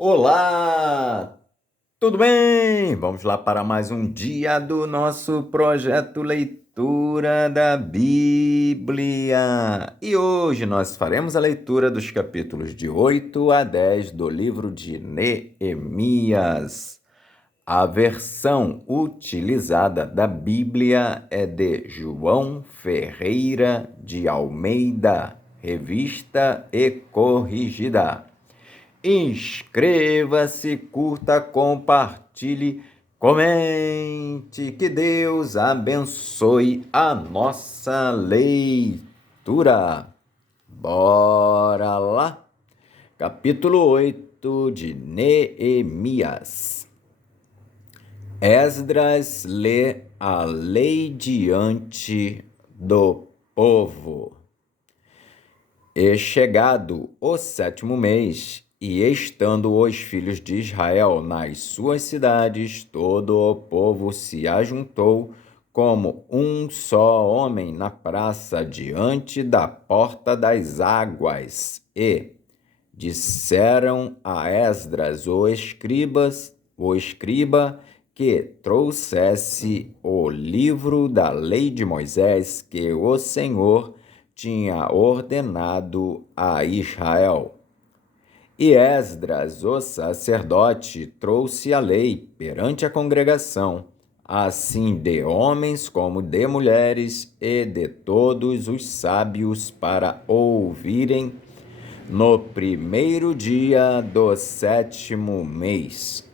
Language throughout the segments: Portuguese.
Olá, tudo bem? Vamos lá para mais um dia do nosso projeto Leitura da Bíblia. E hoje nós faremos a leitura dos capítulos de 8 a 10 do livro de Neemias. A versão utilizada da Bíblia é de João Ferreira de Almeida, revista e corrigida. Inscreva-se, curta, compartilhe, comente. Que Deus abençoe a nossa leitura. Bora lá! Capítulo 8 de Neemias. Esdras lê a lei diante do povo. E chegado o 7º mês, e estando os filhos de Israel nas suas cidades, todo o povo se ajuntou como um só homem na praça diante da porta das águas. E disseram a Esdras, o escriba, que trouxesse o livro da lei de Moisés que o Senhor tinha ordenado a Israel. E Esdras, o sacerdote, trouxe a lei perante a congregação, assim de homens como de mulheres e de todos os sábios, para ouvirem no primeiro dia do 7º mês.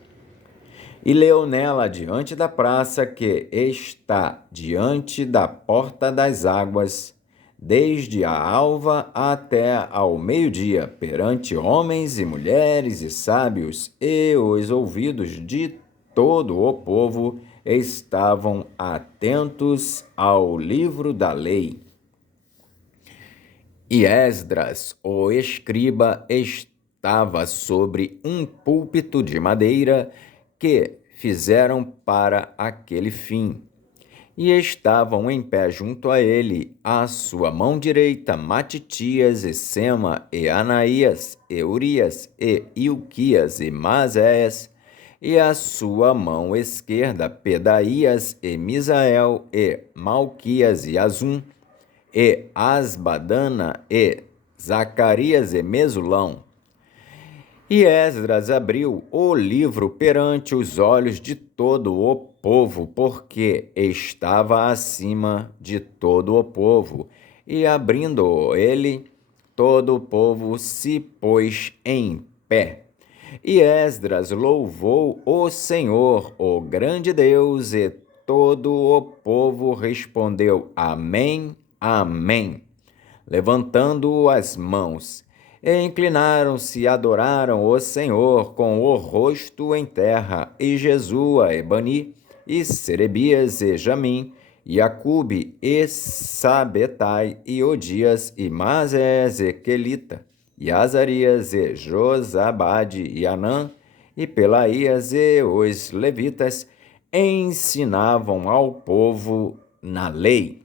E leu nela diante da praça que está diante da porta das águas, desde a alva até ao meio-dia, perante homens e mulheres e sábios, e os ouvidos de todo o povo estavam atentos ao livro da lei. E Esdras, o escriba, estava sobre um púlpito de madeira que fizeram para aquele fim. E estavam em pé junto a ele, à sua mão direita, Matitias e Sema e Anaías e Urias e Ilquias e Maséias, e à sua mão esquerda, Pedaías e Misael e Malquias e Azum, e Asbadana e Zacarias e Mesulão. E Esdras abriu o livro perante os olhos de todo o povo, porque estava acima de todo o povo. E abrindo ele, todo o povo se pôs em pé. E Esdras louvou o Senhor, o grande Deus, e todo o povo respondeu: Amém, Amém, levantando as mãos. E inclinaram-se e adoraram o Senhor com o rosto em terra. E Jesua, e Bani, e Serebias, e Jamim, e Acube, e Sabetai, e Odias, e Masés, e Quelita, e Azarias, e Josabade, e Anã, e Pelaías, e os levitas, ensinavam ao povo na lei.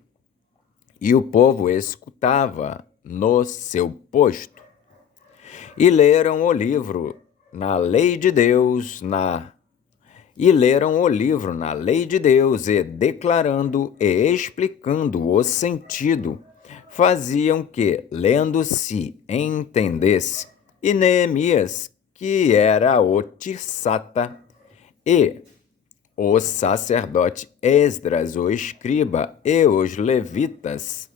E o povo escutava no seu posto. E leram o livro na lei de Deus, e declarando e explicando o sentido, faziam que, lendo, se entendesse. E Neemias, que era o Tirsata, e o sacerdote Esdras, o escriba, e os levitas,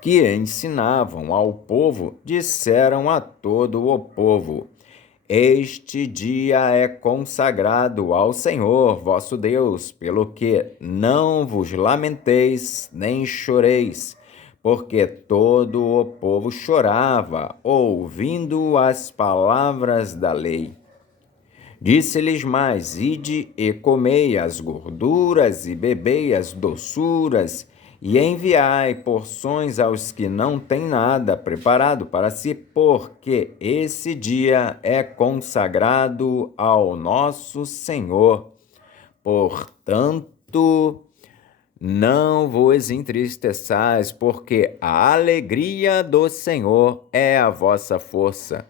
que ensinavam ao povo, disseram a todo o povo: Este dia é consagrado ao Senhor vosso Deus, pelo que não vos lamenteis nem choreis, porque todo o povo chorava, ouvindo as palavras da lei. Disse-lhes mais: Ide e comei as gorduras e bebei as doçuras, e enviai porções aos que não têm nada preparado para si, porque esse dia é consagrado ao nosso Senhor. Portanto, não vos entristeçais, porque a alegria do Senhor é a vossa força.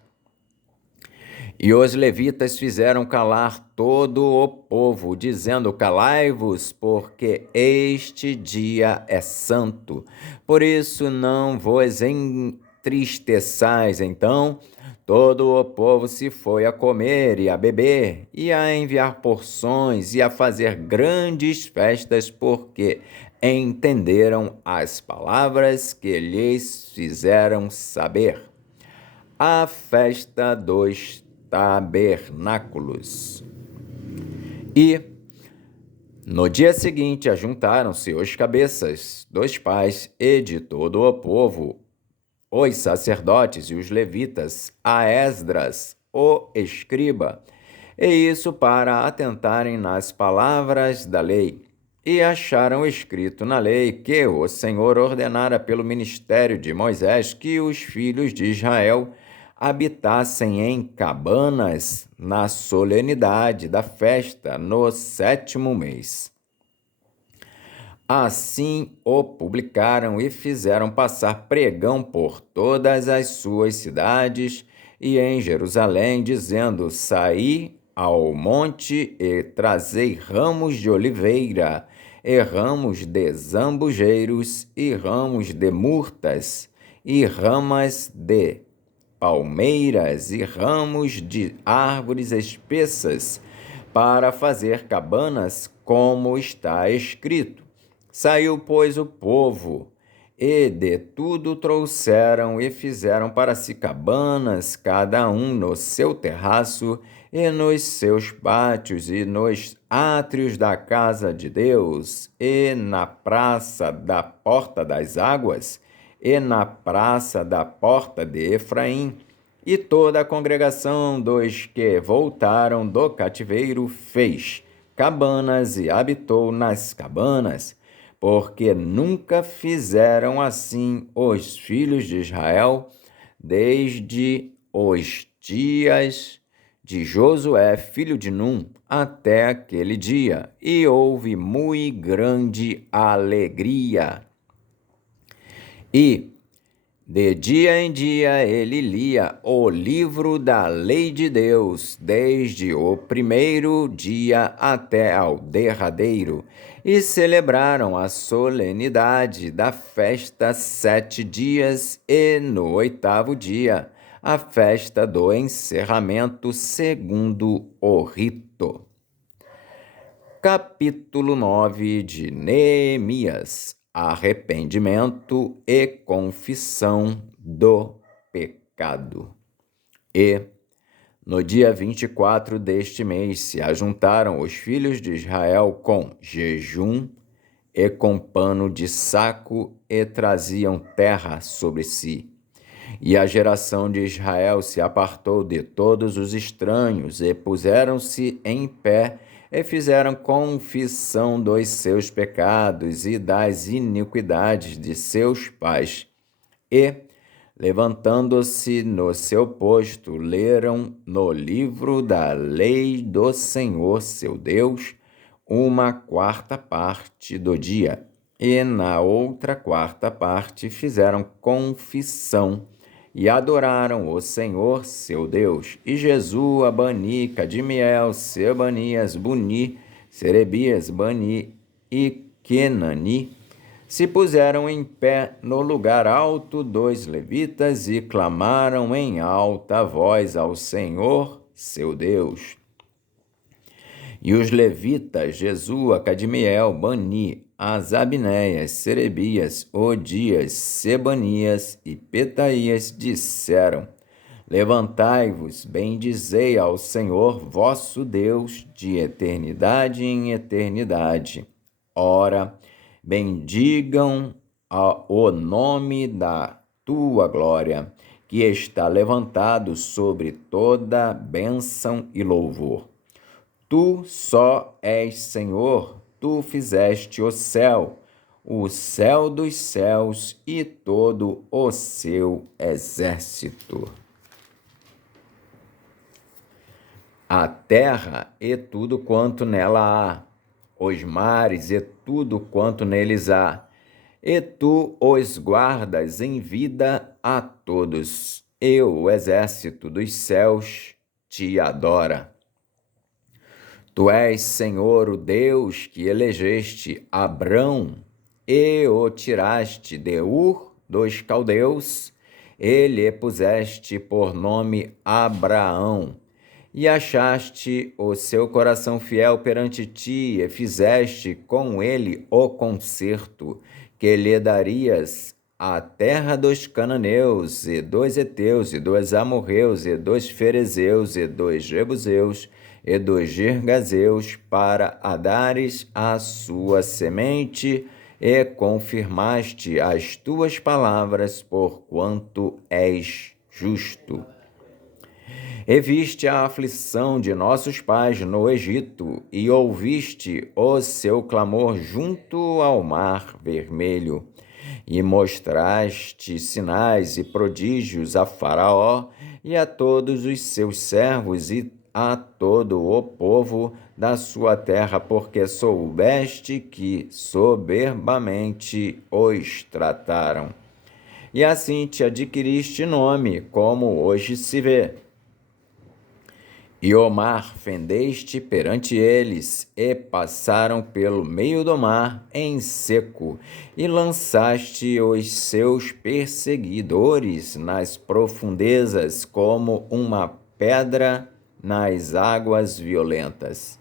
E os levitas fizeram calar todo o povo, dizendo: Calai-vos, porque este dia é santo. Por isso não vos entristeçais. Então todo o povo se foi a comer e a beber, e a enviar porções, e a fazer grandes festas, porque entenderam as palavras que lhes fizeram saber. A festa dos tabernáculos. E no dia seguinte ajuntaram-se os cabeças dos pais e de todo o povo, os sacerdotes e os levitas, a Esdras, o escriba, e isso para atentarem nas palavras da lei. E acharam escrito na lei que o Senhor ordenara pelo ministério de Moisés que os filhos de Israel habitassem em cabanas na solenidade da festa no 7º mês. Assim o publicaram e fizeram passar pregão por todas as suas cidades e em Jerusalém, dizendo: Saí ao monte e trazei ramos de oliveira, e ramos de zambujeiros, e ramos de murtas, e ramas de palmeiras, e ramos de árvores espessas, para fazer cabanas, como está escrito. Saiu, pois, o povo, e de tudo trouxeram e fizeram para si cabanas, cada um no seu terraço, e nos seus pátios, e nos átrios da casa de Deus, e na praça da porta das águas, e na praça da porta de Efraim. E toda a congregação dos que voltaram do cativeiro fez cabanas e habitou nas cabanas, porque nunca fizeram assim os filhos de Israel desde os dias de Josué, filho de Num, até aquele dia, e houve muito grande alegria. E de dia em dia ele lia o livro da lei de Deus, desde o primeiro dia até ao derradeiro, e celebraram a solenidade da festa 7 dias, e no 8º dia a festa do encerramento, segundo o rito. Capítulo 9 de Neemias. Arrependimento e confissão do pecado. E, no dia 24 deste mês, se ajuntaram os filhos de Israel com jejum e com pano de saco, e traziam terra sobre si. E a geração de Israel se apartou de todos os estranhos, e puseram-se em pé, e fizeram confissão dos seus pecados e das iniquidades de seus pais. E, levantando-se no seu posto, leram no livro da lei do Senhor seu Deus 1/4 parte do dia, e na outra 4ª parte fizeram confissão e adoraram o Senhor seu Deus. E Jesua, Bani, Cadmiel, Sebanias, Buni, Serebias, Bani e Kenani se puseram em pé no lugar alto dos levitas e clamaram em alta voz ao Senhor seu Deus. E os levitas, Jesua, Cadmiel, Bani, Asabneias, Serebias, Odias, Sebanias e Petaías disseram: Levantai-vos, bendizei ao Senhor vosso Deus de eternidade em eternidade. Ora, bendigam o nome da tua glória, que está levantado sobre toda bênção e louvor. Tu só és Senhor, tu fizeste o céu dos céus e todo o seu exército. A terra e tudo quanto nela há, os mares e tudo quanto neles há, e tu os guardas em vida a todos, e o exército dos céus te adora. Tu és, Senhor, o Deus que elegeste Abrão e o tiraste de Ur dos caldeus, e lhe puseste por nome Abraão, e achaste o seu coração fiel perante ti, e fizeste com ele o concerto, que lhe darias a terra dos cananeus, e dos heteus, e dos amorreus, e dos ferezeus, e dos jebuseus, e dos girgazeus, para a dares a sua semente, e confirmaste as tuas palavras, porquanto és justo. E viste a aflição de nossos pais no Egito, e ouviste o seu clamor junto ao mar vermelho, e mostraste sinais e prodígios a Faraó e a todos os seus servos e a todo o povo da sua terra, porque soubeste que soberbamente os trataram. E assim te adquiriste nome, como hoje se vê. E o mar fendeste perante eles, e passaram pelo meio do mar em seco, e lançaste os seus perseguidores nas profundezas, como uma pedra nas águas violentas.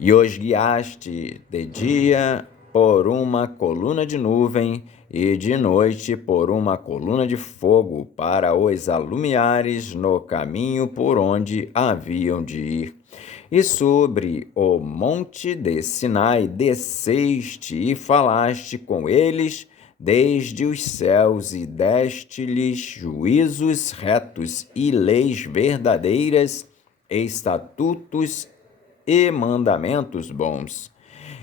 E os guiaste de dia por uma coluna de nuvem, e de noite por uma coluna de fogo, para os alumiares no caminho por onde haviam de ir. E sobre o monte de Sinai desceste e falaste com eles desde os céus, e deste-lhes juízos retos e leis verdadeiras, estatutos e mandamentos bons.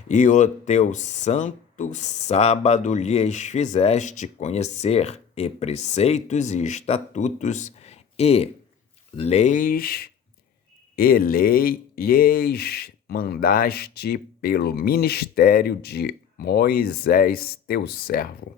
E o teu santo sábado lhes fizeste conhecer, e preceitos e estatutos e lei lhes mandaste pelo ministério de Moisés teu servo.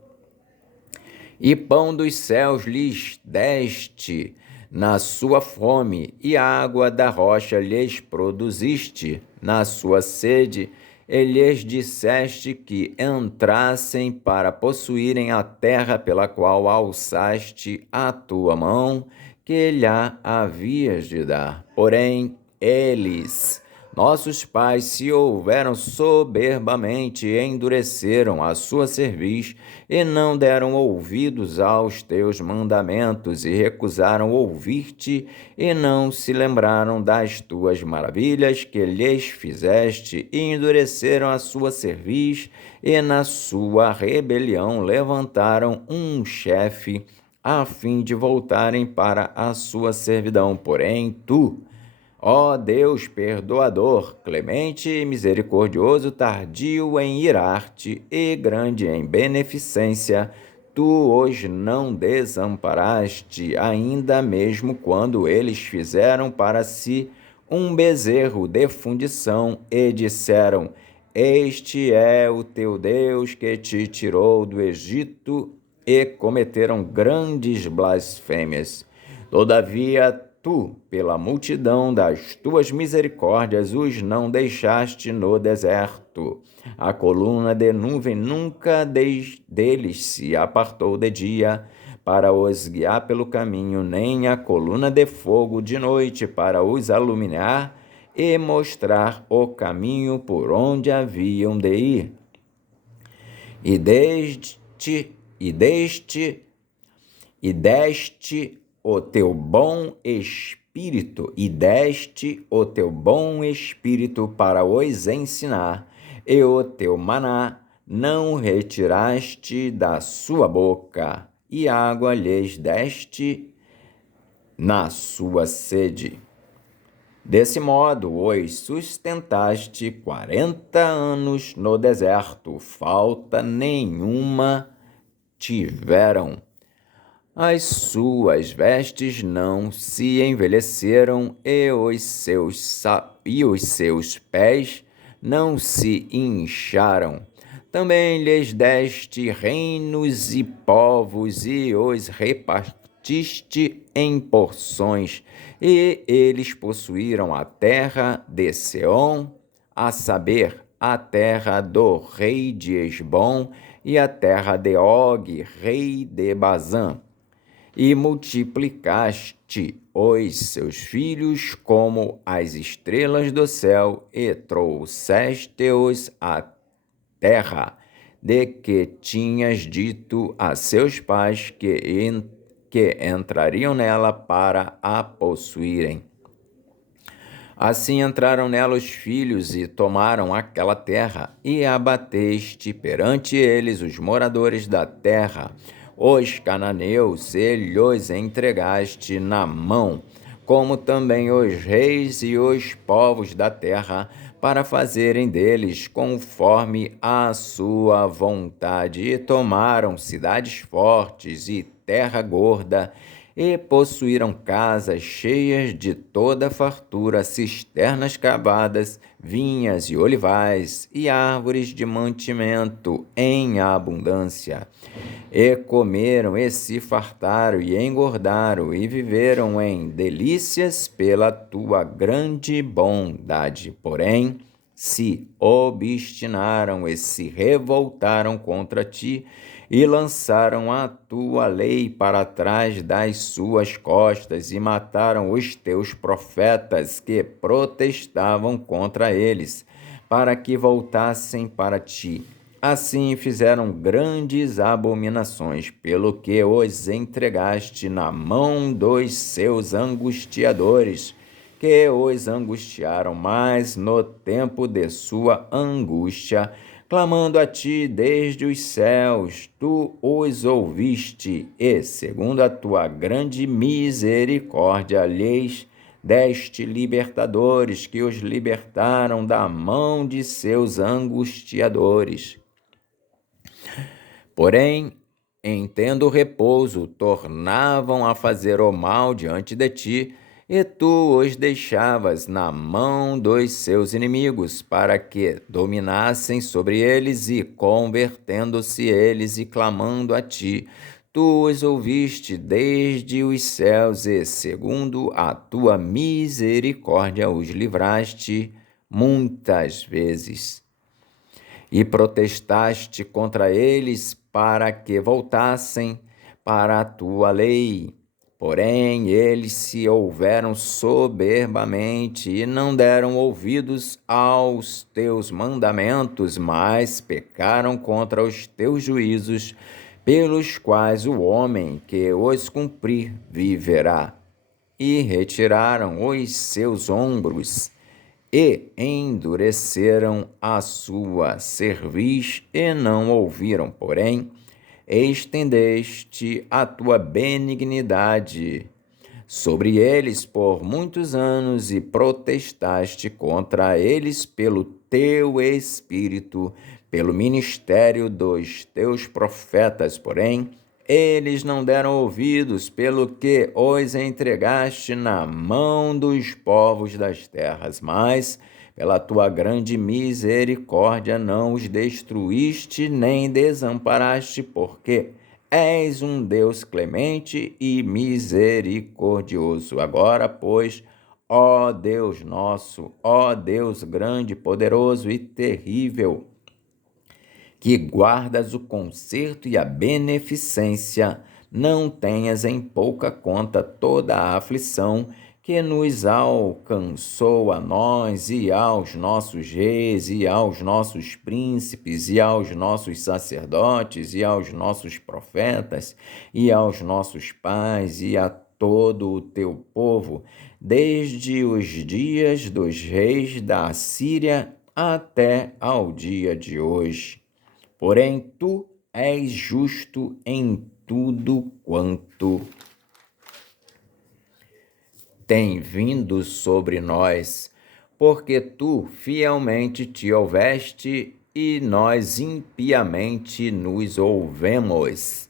E pão dos céus lhes deste na sua fome, e água da rocha lhes produziste na sua sede, e lhes disseste que entrassem para possuírem a terra pela qual alçaste a tua mão, que lhe havias de dar. Porém, eles, nossos pais, se houveram soberbamente e endureceram a sua cerviz, e não deram ouvidos aos teus mandamentos, e recusaram ouvir-te, e não se lembraram das tuas maravilhas que lhes fizeste, e endureceram a sua cerviz, e na sua rebelião levantaram um chefe, a fim de voltarem para a sua servidão. Porém, tu, ó Deus perdoador, clemente e misericordioso, tardio em irar-te e grande em beneficência, tu os não desamparaste, ainda mesmo quando eles fizeram para si um bezerro de fundição e disseram: Este é o teu Deus que te tirou do Egito, e cometeram grandes blasfêmias. Todavia, tu, pela multidão das tuas misericórdias, os não deixaste no deserto. A coluna de nuvem nunca deles se apartou de dia, para os guiar pelo caminho, nem a coluna de fogo de noite, para os iluminar e mostrar o caminho por onde haviam de ir. E deste o teu bom espírito, para os ensinar, e o teu maná não retiraste da sua boca, e água lhes deste na sua sede. Desse modo os sustentaste 40 anos no deserto, falta nenhuma tiveram. As suas vestes não se envelheceram, e os seus pés não se incharam. Também lhes deste reinos e povos, e os repartiste em porções, e eles possuíram a terra de Seom, a saber, a terra do rei de Esbom e a terra de Og, rei de Bazã. E multiplicaste os seus filhos como as estrelas do céu, e trouxeste-os à terra, de que tinhas dito a seus pais que entrariam nela para a possuírem. Assim entraram nela os filhos e tomaram aquela terra, e abateste perante eles os moradores da terra, os cananeus, e lhos entregaste na mão, como também os reis e os povos da terra, para fazerem deles conforme a sua vontade, e tomaram cidades fortes e terra gorda, e possuíram casas cheias de toda fartura, cisternas cavadas, vinhas e olivais, e árvores de mantimento em abundância. E comeram e se fartaram e engordaram, e viveram em delícias pela tua grande bondade. Porém, se obstinaram e se revoltaram contra ti, e lançaram a tua lei para trás das suas costas, e mataram os teus profetas que protestavam contra eles, para que voltassem para ti. Assim fizeram grandes abominações, pelo que os entregaste na mão dos seus angustiadores, que os angustiaram mais no tempo de sua angústia, clamando a ti desde os céus. Tu os ouviste, e, segundo a tua grande misericórdia, lhes deste libertadores, que os libertaram da mão de seus angustiadores. Porém, em tendo repouso, tornavam a fazer o mal diante de ti, e tu os deixavas na mão dos seus inimigos, para que dominassem sobre eles, e convertendo-se eles e clamando a ti, tu os ouviste desde os céus, e segundo a tua misericórdia os livraste muitas vezes. E protestaste contra eles para que voltassem para a tua lei. Porém, eles se houveram soberbamente e não deram ouvidos aos teus mandamentos, mas pecaram contra os teus juízos, pelos quais o homem que os cumprir viverá. E retiraram os seus ombros, e endureceram a sua cerviz, e não ouviram. Porém, estendeste a tua benignidade sobre eles por muitos anos, e protestaste contra eles pelo teu espírito, pelo ministério dos teus profetas. Porém, eles não deram ouvidos, pelo que os entregaste na mão dos povos das terras, mas pela tua grande misericórdia não os destruíste nem desamparaste, porque és um Deus clemente e misericordioso. Agora, pois, ó Deus nosso, ó Deus grande, poderoso e terrível, que guardas o conserto e a beneficência, não tenhas em pouca conta toda a aflição que nos alcançou a nós e aos nossos reis e aos nossos príncipes e aos nossos sacerdotes e aos nossos profetas e aos nossos pais e a todo o teu povo, desde os dias dos reis da Assíria até ao dia de hoje. Porém, tu és justo em tudo quanto tem vindo sobre nós, porque tu fielmente te houveste e nós impiamente nos houvemos.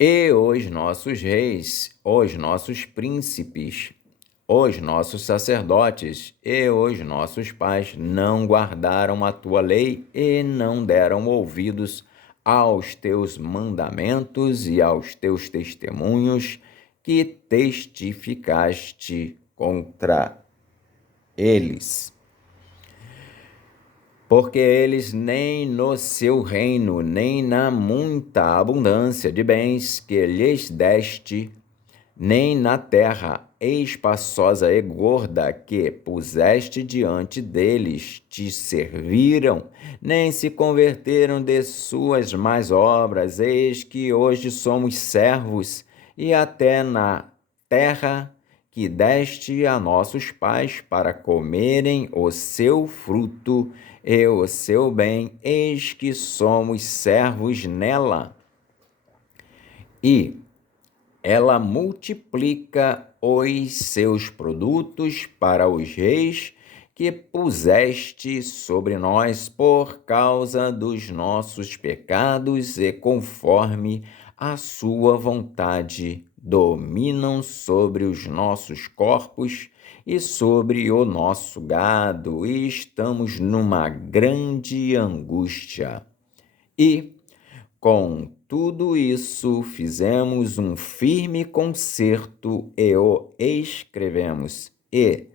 E os nossos reis, os nossos príncipes, os nossos sacerdotes e os nossos pais não guardaram a tua lei e não deram ouvidos aos teus mandamentos e aos teus testemunhos que testificaste contra eles. Porque eles nem no seu reino, nem na muita abundância de bens que lhes deste, nem na terra espaçosa e gorda que puseste diante deles, te serviram, nem se converteram de suas más obras. Eis que hoje somos servos, e até na terra que deste a nossos pais para comerem o seu fruto e o seu bem, eis que somos servos nela. E ela multiplica os seus produtos para os reis que puseste sobre nós por causa dos nossos pecados e conforme a sua vontade dominam sobre os nossos corpos e sobre o nosso gado, e estamos numa grande angústia. E com tudo isso, fizemos um firme concerto e o escrevemos, e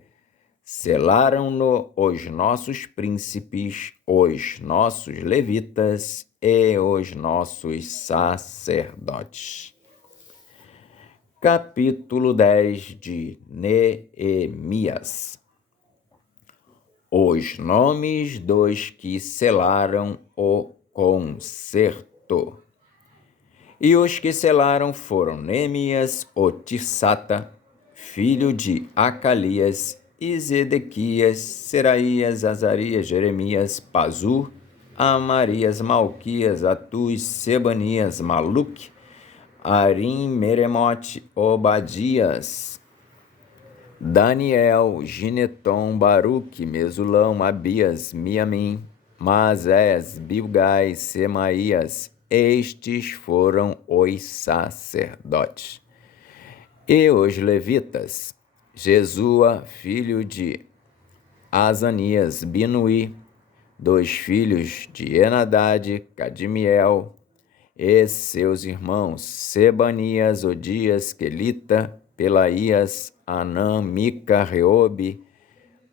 selaram-no os nossos príncipes, os nossos levitas e os nossos sacerdotes. Capítulo 10 de Neemias. Os nomes dos que selaram o concerto. E os que selaram foram Neemias, o Tirsata, filho de Acalias, e Zedequias, Seraías, Azarias, Jeremias, Pazur, Amarias, Malquias, Atus, Sebanias, Maluque, Arim, Meremote, Obadias, Daniel, Gineton, Baruque, Mesulão, Abias, Miamim, Maasés, Bilgai, Semaías. Estes foram os sacerdotes. E os levitas, Jesua, filho de Azanias, Binuí, 2 filhos de Enadade, Cadimiel, e seus irmãos, Sebanias, Odias, Quelita, Pelaías, Anã, Mica, Reobe,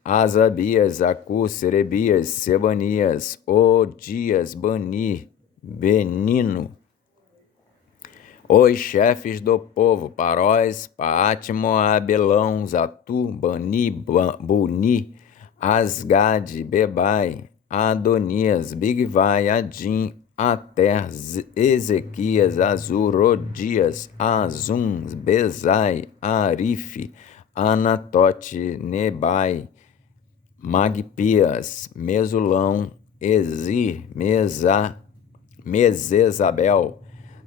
Asabias, Acu, Serebias, Sebanias, Odias, Bani, Benino. Os chefes do povo, Paróis, Paate, Moabe, Elão, Zatu, Bani, Buni, Asgade, Bebai, Adonias, Bigvai, Adim, Ater, Ezequias, Azur, Odias, Azum, Bezai, Arife, Anatote, Nebai, Magpias, Mesulão, Ezir, Mesezabel,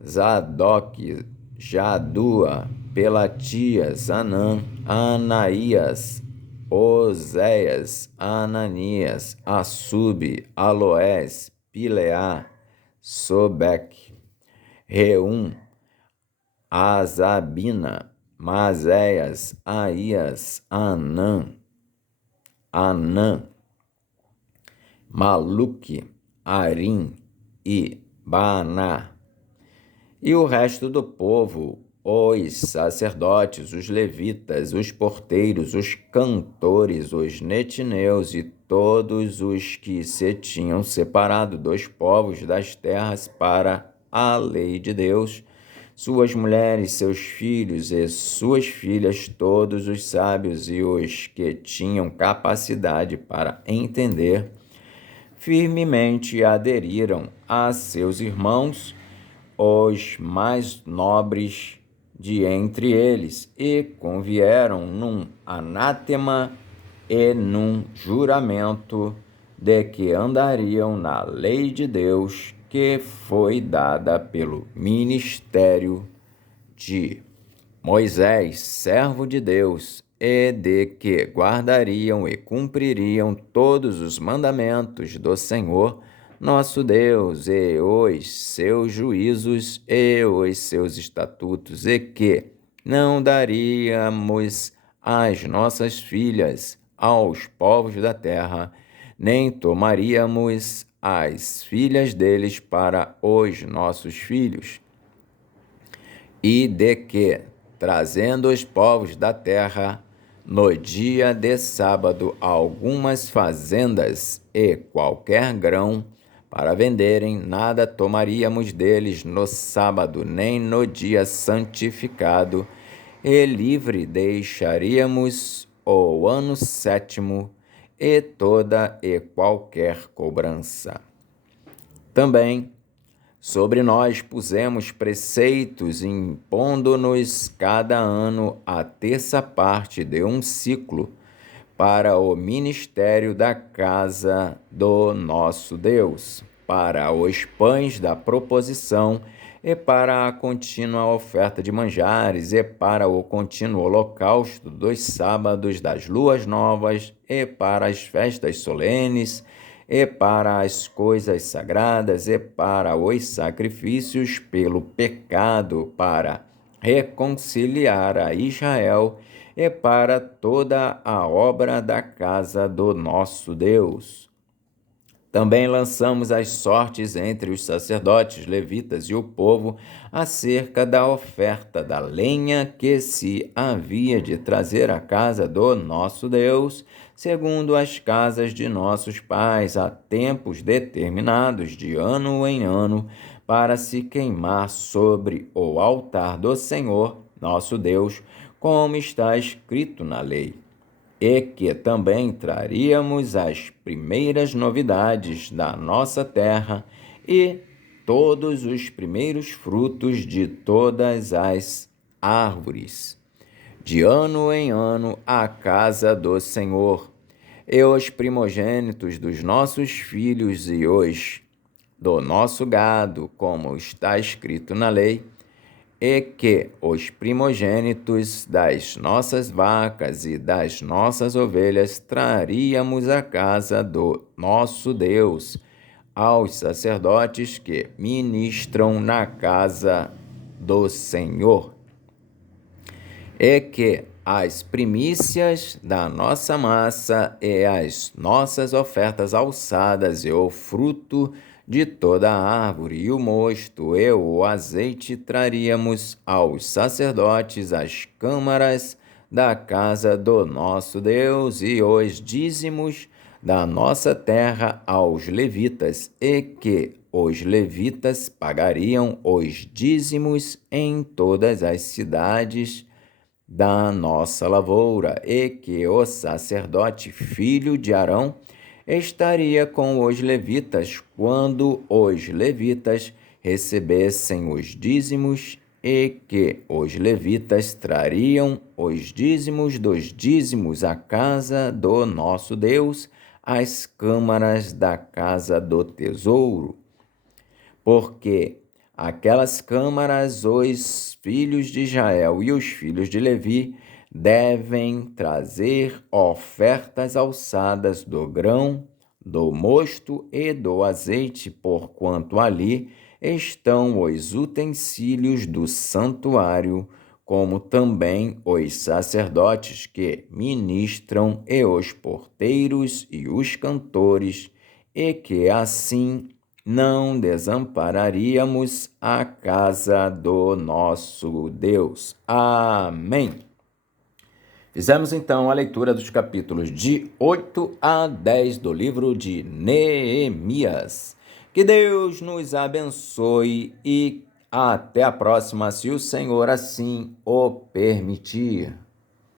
Zadok, Jadua, Pelatias, Anã, Anaías, Oséias, Ananias, Assub, Aloés, Pileá, Sobec, Reum, Azabina, Maséias, Aías, Anã, Maluque, Arim e Baná. E o resto do povo, os sacerdotes, os levitas, os porteiros, os cantores, os netineus e todos os que se tinham separado dos povos das terras para a lei de Deus, suas mulheres, seus filhos e suas filhas, todos os sábios e os que tinham capacidade para entender, firmemente aderiram a seus irmãos, os mais nobres de entre eles, e convieram num anátema e num juramento de que andariam na lei de Deus que foi dada pelo ministério de Moisés, servo de Deus, e de que guardariam e cumpririam todos os mandamentos do Senhor nosso Deus, e os seus juízos e os seus estatutos, e que não daríamos as nossas filhas aos povos da terra, nem tomaríamos as filhas deles para os nossos filhos, e de que, trazendo os povos da terra, no dia de sábado, algumas fazendas e qualquer grão, para venderem, nada tomaríamos deles no sábado, nem no dia santificado, e livre deixaríamos o ano sétimo e toda e qualquer cobrança. Também sobre nós pusemos preceitos, impondo-nos cada ano a terça parte de um ciclo para o ministério da casa do nosso Deus, para os pães da proposição e para a contínua oferta de manjares e para o contínuo holocausto dos sábados, das luas novas e para as festas solenes e para as coisas sagradas e para os sacrifícios pelo pecado, para reconciliar a Israel e para toda a obra da casa do nosso Deus. Também lançamos as sortes entre os sacerdotes, levitas e o povo acerca da oferta da lenha que se havia de trazer à casa do nosso Deus, segundo as casas de nossos pais, a tempos determinados, de ano em ano, para se queimar sobre o altar do Senhor, nosso Deus, como está escrito na lei. E que também traríamos as primeiras novidades da nossa terra e todos os primeiros frutos de todas as árvores, de ano em ano, à casa do Senhor, e os primogênitos dos nossos filhos e os do nosso gado, como está escrito na lei, e que os primogênitos das nossas vacas e das nossas ovelhas traríamos à casa do nosso Deus, aos sacerdotes que ministram na casa do Senhor. E que as primícias da nossa massa e as nossas ofertas alçadas e o fruto de toda a árvore e o mosto e o azeite traríamos aos sacerdotes às câmaras da casa do nosso Deus e os dízimos da nossa terra aos levitas, e que os levitas pagariam os dízimos em todas as cidades da nossa lavoura, e que o sacerdote filho de Arão estaria com os levitas quando os levitas recebessem os dízimos, e que os levitas trariam os dízimos dos dízimos à casa do nosso Deus, às câmaras da casa do tesouro. Porque aquelas câmaras, os filhos de Israel e os filhos de Levi devem trazer ofertas alçadas do grão, do mosto e do azeite, porquanto ali estão os utensílios do santuário, como também os sacerdotes que ministram e os porteiros e os cantores, e que assim não desampararíamos a casa do nosso Deus. Amém. Fizemos então a leitura dos capítulos de 8 a 10 do livro de Neemias. Que Deus nos abençoe e até a próxima, se o Senhor assim o permitir.